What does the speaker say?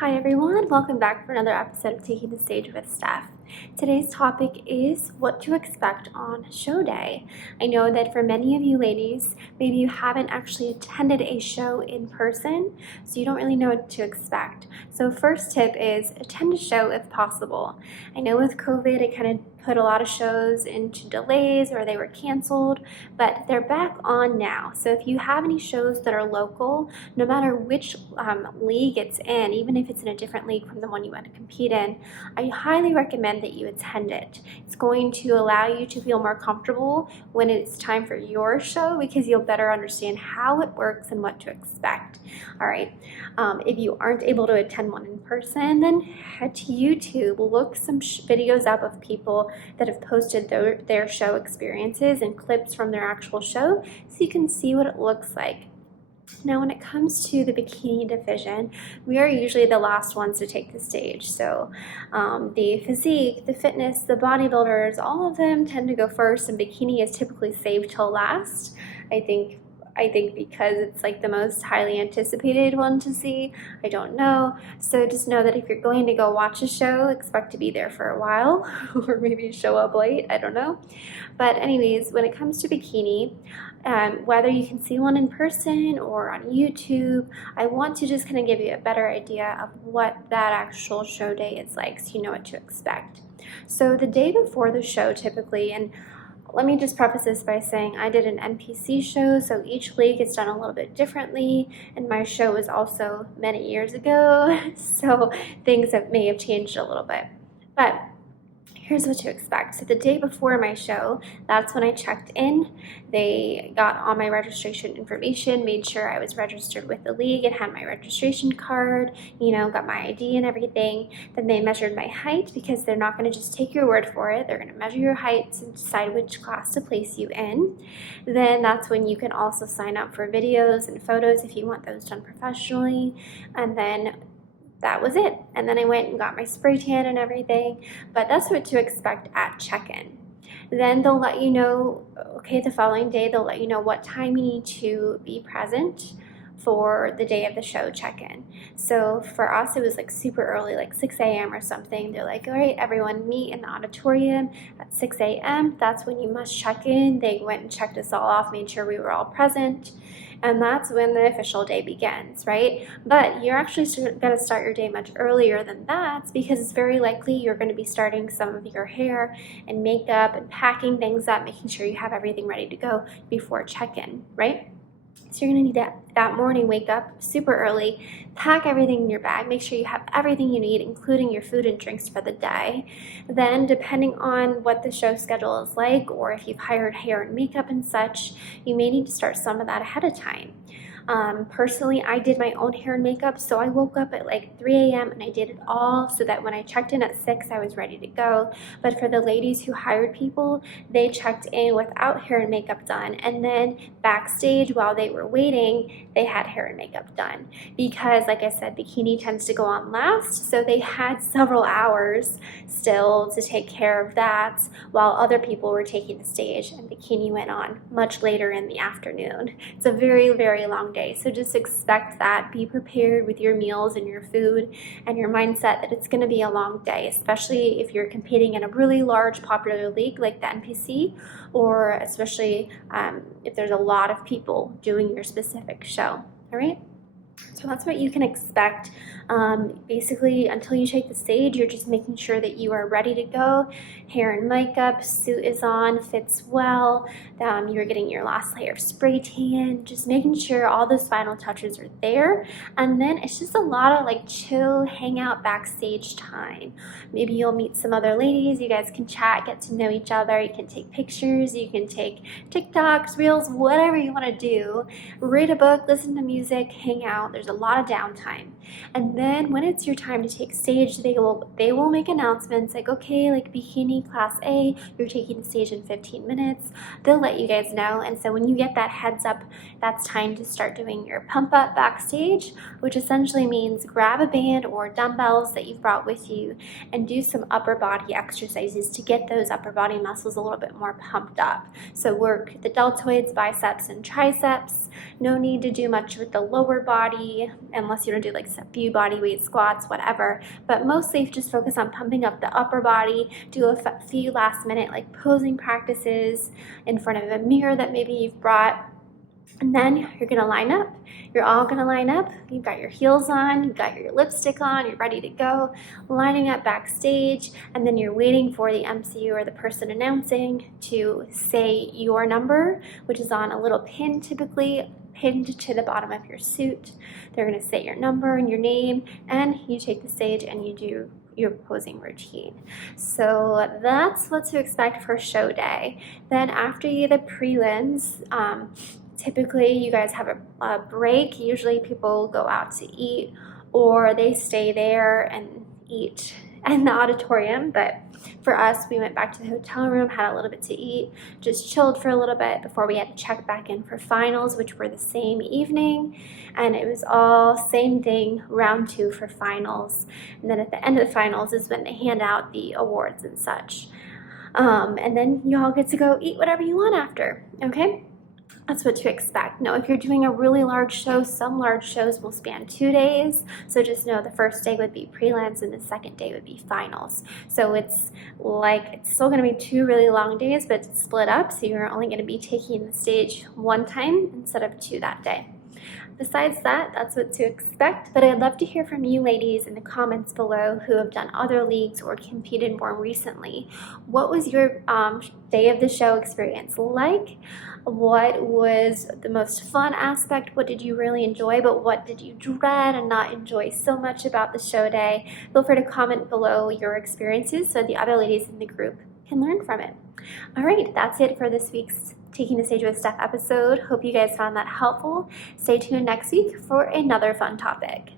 Hi everyone, welcome back for another episode of Taking the Stage with Steph. Today's topic is what to expect on show day. I know that for many of you ladies, maybe you haven't actually attended a show in person, so you don't really know what to expect. So first tip is attend a show if possible. I know with COVID, it kind of put a lot of shows into delays or they were canceled, but they're back on now. So if you have any shows that are local, no matter which league it's in, even if it's in a different league from the one you want to compete in, I highly recommend that you attend it. It's going to allow you to feel more comfortable when it's time for your show because you'll better understand how it works and what to expect. All right. If you aren't able to attend one in person, then head to YouTube, look some videos up of people that have posted their show experiences and clips from their actual show so you can see what it looks like. Now, when it comes to the bikini division, we are usually the last ones to take the stage. So the physique, the fitness, the bodybuilders, all of them tend to go first, and bikini is typically saved till last. I think because it's like the most highly anticipated one to see. I don't know. So just know that if you're going to go watch a show, expect to be there for a while or maybe show up late. I don't know. But anyways, when it comes to bikini, whether you can see one in person or on YouTube, I want to just kind of give you a better idea of what that actual show day is like so you know what to expect. So the day before the show typically, and let me just preface this by saying I did an NPC show, so each league is done a little bit differently, and my show was also many years ago, so things may have changed a little bit. But here's what to expect. So the day before my show, that's when I checked in. They got all my registration information, made sure I was registered with the league and had my registration card, got my ID and everything. Then they measured my height because they're not going to just take your word for it. They're going to measure your height and decide which class to place you in. Then that's when you can also sign up for videos and photos if you want those done professionally. And then that was it. And then I went and got my spray tan and everything, but that's what to expect at check-in. Then they'll let you know, okay, the following day, they'll let you know what time you need to be present for the day of the show check-in. So for us, it was like super early, like 6 a.m. or something. They're like, all right, everyone meet in the auditorium at 6 a.m. That's when you must check in. They went and checked us all off, made sure we were all present. And that's when the official day begins, right? But you're actually going to start your day much earlier than that because it's very likely you're going to be starting some of your hair and makeup and packing things up, making sure you have everything ready to go before check-in, right? So you're going to need that morning, wake up super early, pack everything in your bag, make sure you have everything you need, including your food and drinks for the day. Then depending on what the show schedule is like, or if you've hired hair and makeup and such, you may need to start some of that ahead of time. Personally, I did my own hair and makeup, so I woke up at like 3 a.m. and I did it all so that when I checked in at 6, I was ready to go. But for the ladies who hired people, they checked in without hair and makeup done, and then backstage while they were waiting, they had hair and makeup done. Because, like I said, bikini tends to go on last, so they had several hours still to take care of that while other people were taking the stage, and bikini went on much later in the afternoon. It's a very, very long day, so just expect that. Be prepared with your meals and your food and your mindset that it's going to be a long day, especially if you're competing in a really large popular league like the NPC, or especially if there's a lot of people doing your specific show. All right, so that's what you can expect. Basically, until you take the stage, you're just making sure that you are ready to go. Hair and makeup, suit is on, fits well. You're getting your last layer of spray tan, just making sure all those final touches are there. And then it's just a lot of like chill, hang out backstage time. Maybe you'll meet some other ladies. You guys can chat, get to know each other. You can take pictures. You can take TikToks, Reels, whatever you want to do. Read a book, listen to music, hang out. There's a lot of downtime. And then when it's your time to take stage, they will make announcements like, okay, like bikini class A, you're taking the stage in 15 minutes. They'll let you guys know. And so when you get that heads up, that's time to start doing your pump up backstage, which essentially means grab a band or dumbbells that you've brought with you and do some upper body exercises to get those upper body muscles a little bit more pumped up. So work the deltoids, biceps, and triceps, No need to do much with the lower body unless you don't do like a few body weight squats, whatever. But mostly just focus on pumping up the upper body. Do a few last minute like posing practices in front of a mirror that maybe you've brought. And then you're gonna line up. You're all gonna line up. You've got your heels on, you've got your lipstick on, you're ready to go, lining up backstage, and then you're waiting for the MC or the person announcing to say your number, which is on a little pin, typically pinned to the bottom of your suit. They're gonna say your number and your name, and you take the stage and you do your posing routine. So that's what to expect for show day. Then after you get the prelims, typically you guys have a break. Usually people go out to eat or they stay there and eat in the auditorium, but for us, we went back to the hotel room, had a little bit to eat, just chilled for a little bit before we had to check back in for finals, which were the same evening. And it was all same thing, round 2 for finals. And then at the end of the finals is when they hand out the awards and such. And then you all get to go eat whatever you want after, okay? That's what to expect. Now, if you're doing a really large show, some large shows will span 2 days. So just know the first day would be prelims and the second day would be finals. So it's still going to be 2 really long days, but it's split up. So you're only going to be taking the stage 1 time instead of 2 that day. Besides that, that's what to expect. But I'd love to hear from you ladies in the comments below who have done other leagues or competed more recently. What was your day of the show experience like? What was the most fun aspect? What did you really enjoy, but what did you dread and not enjoy so much about the show day? Feel free to comment below your experiences so the other ladies in the group can learn from it. All right, that's it for this week's Taking the Stage with Steph episode. Hope you guys found that helpful. Stay tuned next week for another fun topic.